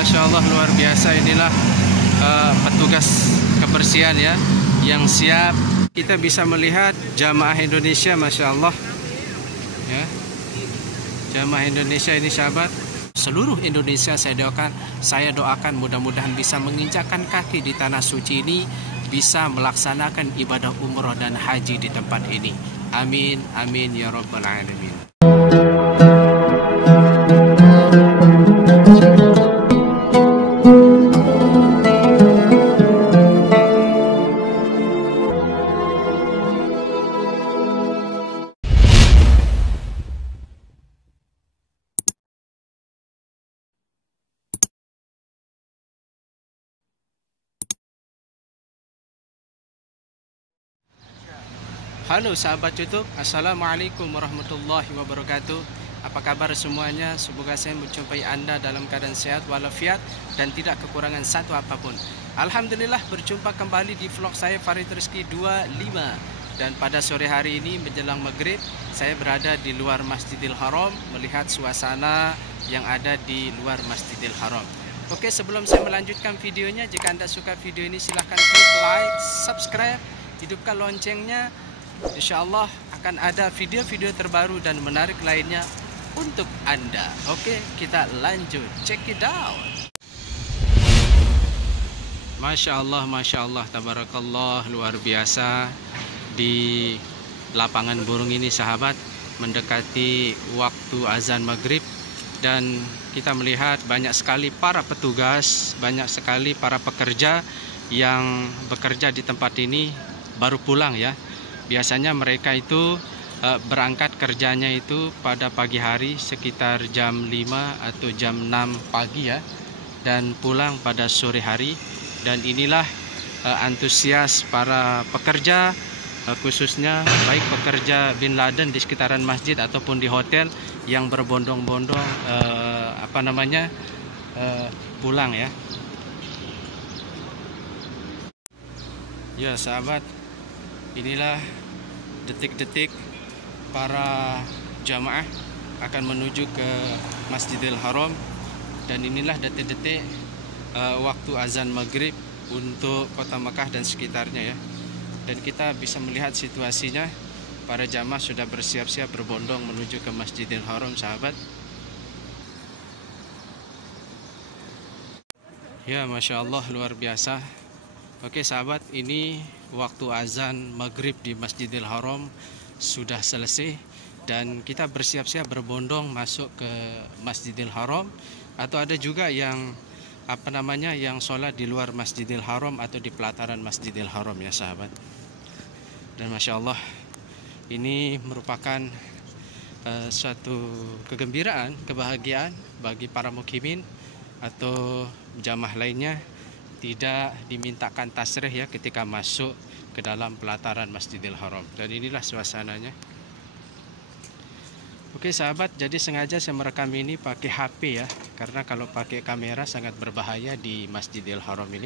Masya Allah, luar biasa. Inilah petugas kebersihan ya, yang siap. Kita bisa melihat jamaah Indonesia, Masya Allah ya. Jamaah Indonesia ini sahabat, seluruh Indonesia saya doakan mudah-mudahan bisa menginjakkan kaki di tanah suci ini, bisa melaksanakan ibadah umroh dan haji di tempat ini. Amin, amin ya rabbal alamin. Halo sahabat YouTube, Assalamualaikum warahmatullahi wabarakatuh. Apa kabar semuanya? Semoga saya menjumpai Anda dalam keadaan sehat walafiat dan tidak kekurangan satu apapun. Alhamdulillah, berjumpa kembali di vlog saya Farid Rizky 25. Dan pada sore hari ini menjelang maghrib, saya berada di luar Masjidil Haram melihat suasana yang ada di luar Masjidil Haram. Oke, sebelum saya melanjutkan videonya, jika Anda suka video ini silahkan klik like, subscribe, hidupkan loncengnya. Insya Allah akan ada video-video terbaru dan menarik lainnya untuk Anda. Oke, kita lanjut. Check it out. Masya Allah, tabarakallah, luar biasa. Di lapangan burung ini sahabat, mendekati waktu azan maghrib, dan kita melihat banyak sekali para petugas, banyak sekali para pekerja yang bekerja di tempat ini baru pulang ya. Biasanya mereka itu berangkat kerjanya itu pada pagi hari sekitar jam 5 atau jam 6 pagi ya, dan pulang pada sore hari. Dan inilah antusias para pekerja, khususnya baik pekerja Bin Laden di sekitaran masjid ataupun di hotel yang berbondong-bondong pulang ya. Ya sahabat, inilah detik-detik para jamaah akan menuju ke Masjidil Haram, dan inilah detik-detik waktu azan maghrib untuk kota Mekah dan sekitarnya ya. Dan kita bisa melihat situasinya, para jamaah sudah bersiap-siap berbondong menuju ke Masjidil Haram sahabat. Ya Masya Allah, luar biasa. Oke sahabat, ini waktu azan maghrib di Masjidil Haram sudah selesai, dan kita bersiap-siap berbondong masuk ke Masjidil Haram. Atau ada juga yang yang sholat di luar Masjidil Haram atau di pelataran Masjidil Haram ya sahabat. Dan Masya Allah, ini merupakan suatu kegembiraan, kebahagiaan bagi para mukimin atau jamaah lainnya. Tidak dimintakan tasrih ya ketika masuk ke dalam pelataran Masjidil Haram. Dan inilah suasananya. Oke sahabat, jadi sengaja saya merekam ini pakai HP ya, karena kalau pakai kamera sangat berbahaya di Masjidil Haram ini.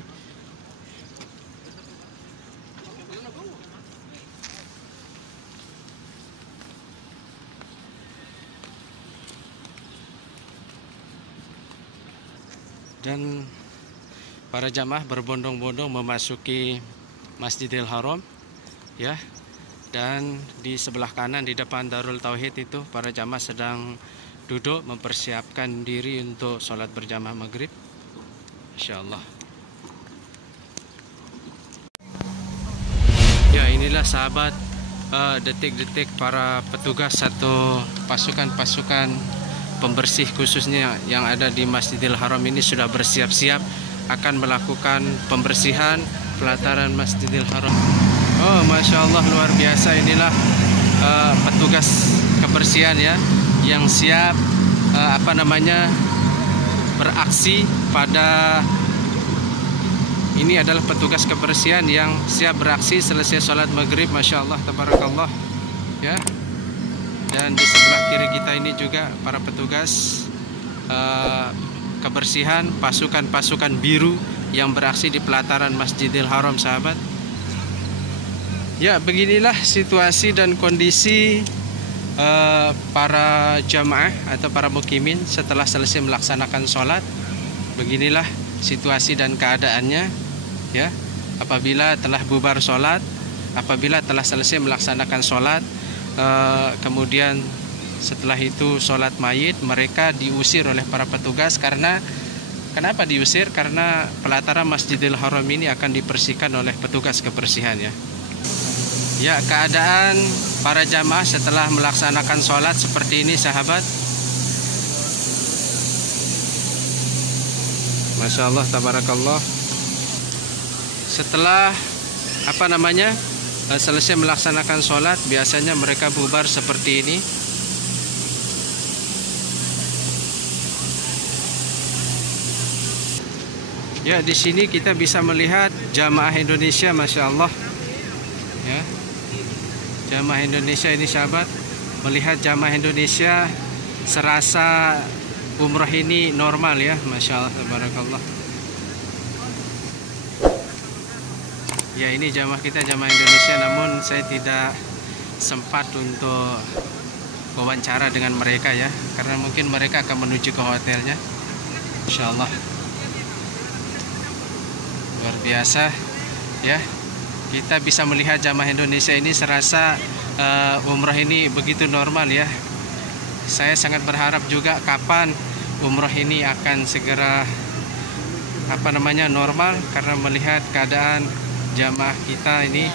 Dan para jamaah berbondong-bondong memasuki Masjidil Haram ya. Dan di sebelah kanan di depan Darul Tauhid itu para jamaah sedang duduk mempersiapkan diri untuk sholat berjamaah maghrib. Insya Allah. Ya inilah sahabat detik-detik para petugas atau pasukan-pasukan pembersih khususnya yang ada di Masjidil Haram ini sudah bersiap-siap akan melakukan pembersihan pelataran Masjidil Haram. Oh Masya Allah, luar biasa. Inilah petugas kebersihan ya, yang siap beraksi pada ini adalah petugas kebersihan yang siap beraksi selesai sholat maghrib. Masya Allah, tabarakallah ya. Dan di sebelah kiri kita ini juga para petugas kebersihan, pasukan-pasukan biru yang beraksi di pelataran Masjidil Haram sahabat. Ya, beginilah situasi dan kondisi para jamaah atau para mukimin setelah selesai melaksanakan sholat. beginilah situasi dan keadaannya, ya. Apabila telah bubar sholat, apabila telah selesai melaksanakan sholat, kemudian setelah itu sholat mayit, mereka diusir oleh para petugas. Karena kenapa diusir? Karena pelataran Masjidil Haram ini akan dibersihkan oleh petugas kebersihan, ya. Ya, keadaan para jamaah setelah melaksanakan sholat seperti ini, sahabat. Masya Allah, tabarakallah. Setelah selesai melaksanakan sholat, biasanya mereka bubar seperti ini. Ya, di sini kita bisa melihat jamaah Indonesia, masya Allah. Ya, jamaah Indonesia ini, sahabat, melihat jamaah Indonesia serasa umrah ini normal, ya, masya Allah, tabarakallah. Ya, ini jamaah kita, jamaah Indonesia, namun saya tidak sempat untuk wawancara dengan mereka, ya, karena mungkin mereka akan menuju ke hotelnya. Insya Allah, luar biasa, ya. Kita bisa melihat jamaah Indonesia ini serasa umrah ini begitu normal, ya. Saya sangat berharap juga kapan umrah ini akan segera normal, karena melihat keadaan jamaah kita ini,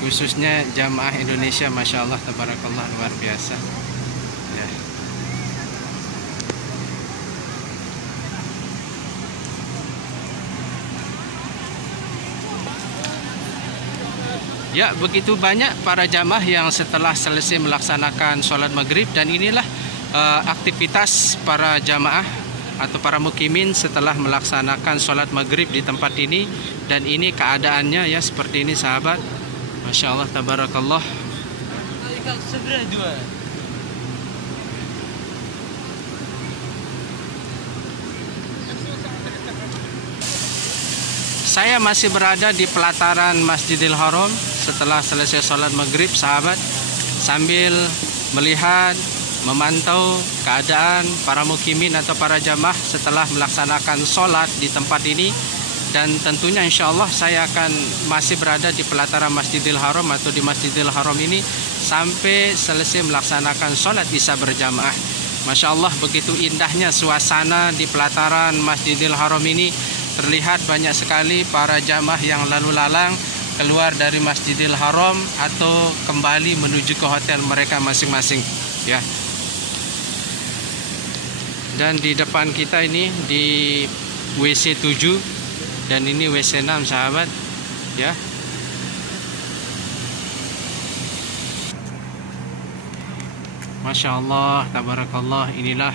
khususnya jamaah Indonesia, masya Allah, tabarakallah, luar biasa, ya. Ya, begitu banyak para jamaah yang setelah selesai melaksanakan sholat maghrib, dan inilah aktivitas para jamaah atau para mukimin setelah melaksanakan sholat maghrib di tempat ini. Dan ini keadaannya, ya, seperti ini, sahabat. Masya Allah, tabarakallah. Saya masih berada di pelataran Masjidil Haram setelah selesai sholat maghrib, sahabat, sambil melihat, memantau keadaan para mukimin atau para jamaah setelah melaksanakan sholat di tempat ini. Dan tentunya insya Allah saya akan masih berada di pelataran Masjidil Haram atau di Masjidil Haram ini sampai selesai melaksanakan sholat isya berjamaah. Masya Allah, begitu indahnya suasana di pelataran Masjidil Haram ini. Terlihat banyak sekali para jamaah yang lalu lalang keluar dari Masjidil Haram atau kembali menuju ke hotel mereka masing-masing, ya. Dan di depan kita ini di WC 7 dan ini WC 6, sahabat, ya. Masya Allah, tabarakallah, inilah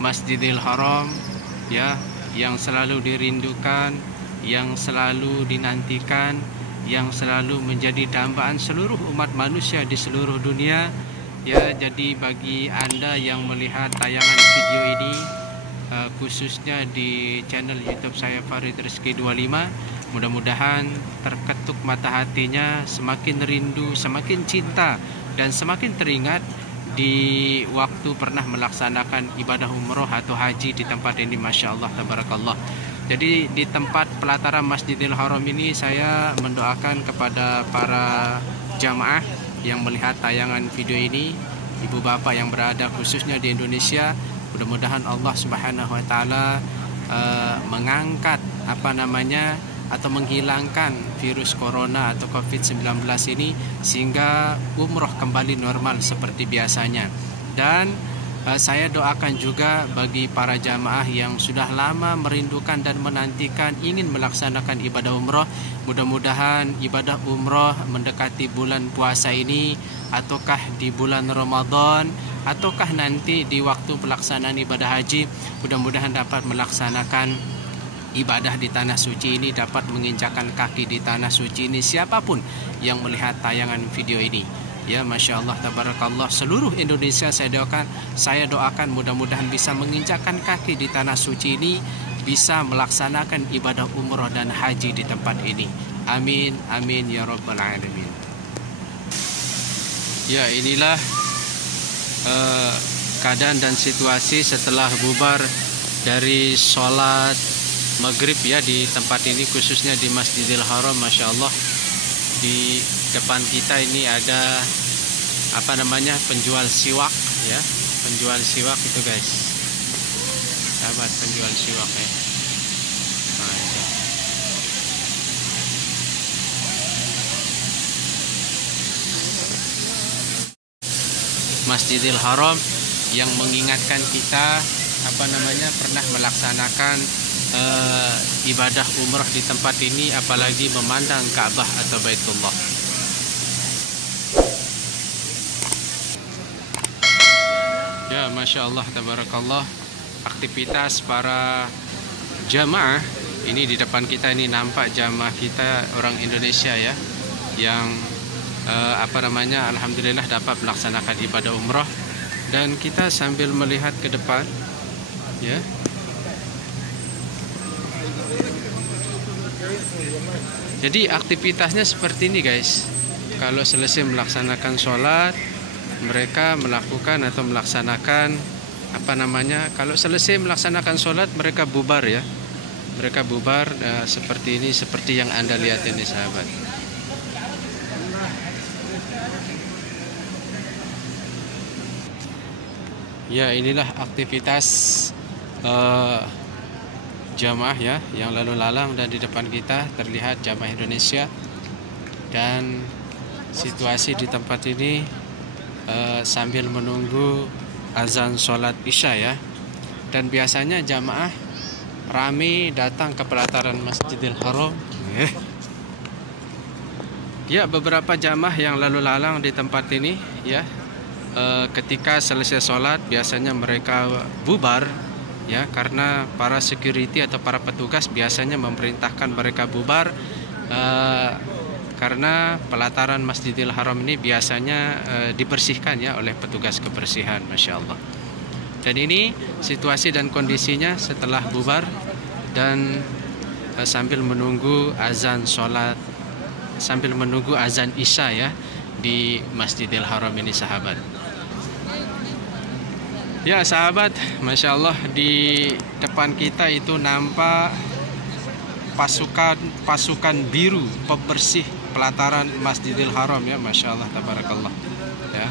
Masjidil Haram, ya, yang selalu dirindukan, yang selalu dinantikan, yang selalu menjadi dambaan seluruh umat manusia di seluruh dunia, ya. Jadi bagi Anda yang melihat tayangan video ini, khususnya di channel YouTube saya Farid Rizky 25, mudah-mudahan terketuk mata hatinya, semakin rindu, semakin cinta, dan semakin teringat di waktu pernah melaksanakan ibadah umroh atau haji di tempat ini, masya Allah, tabarakallah. Jadi di tempat pelataran Masjidil Haram ini, saya mendoakan kepada para jamaah yang melihat tayangan video ini, ibu bapak yang berada khususnya di Indonesia, mudah-mudahan Allah Subhanahu wa taala mengangkat atau menghilangkan virus corona atau COVID-19 ini, sehingga umroh kembali normal seperti biasanya. Dan saya doakan juga bagi para jamaah yang sudah lama merindukan dan menantikan ingin melaksanakan ibadah umroh, mudah-mudahan ibadah umroh mendekati bulan puasa ini, ataukah di bulan Ramadan, ataukah nanti di waktu pelaksanaan ibadah haji, mudah-mudahan dapat melaksanakan ibadah di tanah suci ini, dapat menginjakan kaki di tanah suci ini, siapapun yang melihat tayangan video ini, ya. Masya Allah, tabarakallah, seluruh Indonesia saya doakan mudah-mudahan bisa menginjakan kaki di tanah suci ini, bisa melaksanakan ibadah umroh dan haji di tempat ini. Amin, amin, ya rabbal alamin. Ya, inilah keadaan dan situasi setelah bubar dari sholat maghrib ya di tempat ini, khususnya di Masjidil Haram. Masya Allah, di depan kita ini ada apa namanya, penjual siwak ya, penjual siwak itu guys, sahabat, penjual siwak ya. Masjidil Haram yang mengingatkan kita apa namanya, pernah melaksanakan ibadah umrah di tempat ini, apalagi memandang Ka'bah atau Baitullah. Ya, Masya Allah, tabarakallah, aktivitas para jamaah ini di depan kita ini, nampak jamaah kita orang Indonesia ya, yang apa namanya, alhamdulillah dapat melaksanakan ibadah umrah. Dan kita sambil melihat ke depan ya, jadi aktivitasnya seperti ini guys. Kalau selesai melaksanakan sholat, mereka melakukan atau melaksanakan apa namanya, kalau selesai melaksanakan sholat mereka bubar ya, mereka bubar seperti ini, seperti yang Anda lihat ini sahabat. Ya, inilah aktivitas jamaah ya yang lalu lalang, dan di depan kita terlihat jamaah Indonesia. Dan situasi di tempat ini sambil menunggu azan sholat isya ya. Dan biasanya jamaah rame datang ke pelataran Masjidil Haram. Ya, beberapa jamaah yang lalu lalang di tempat ini ya, ketika selesai sholat biasanya mereka bubar ya, karena para security atau para petugas biasanya memerintahkan mereka bubar, karena pelataran Masjidil Haram ini biasanya dibersihkan ya oleh petugas kebersihan. Masya Allah. Dan ini situasi dan kondisinya setelah bubar dan sambil menunggu azan sholat, sambil menunggu azan isya ya di Masjidil Haram ini sahabat. Ya sahabat, Masya Allah, di depan kita itu nampak pasukan biru pembersih pelataran Masjidil Haram ya. Masya Allah, tabarakallah ya.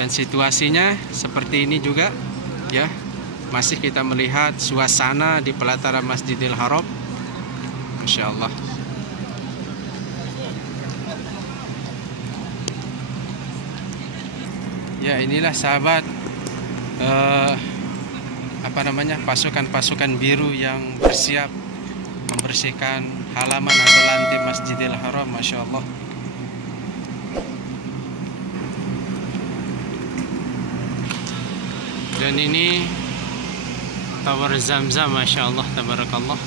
Dan situasinya seperti ini juga ya, masih kita melihat suasana di pelataran Masjidil Haram. Masya Allah. Ya, inilah sahabat apa namanya, pasukan biru yang bersiap membersihkan halaman atau lantai Masjidil Haram. Masya Allah. Dan ini Tower Zamzam. Masya Allah, tabarakallah.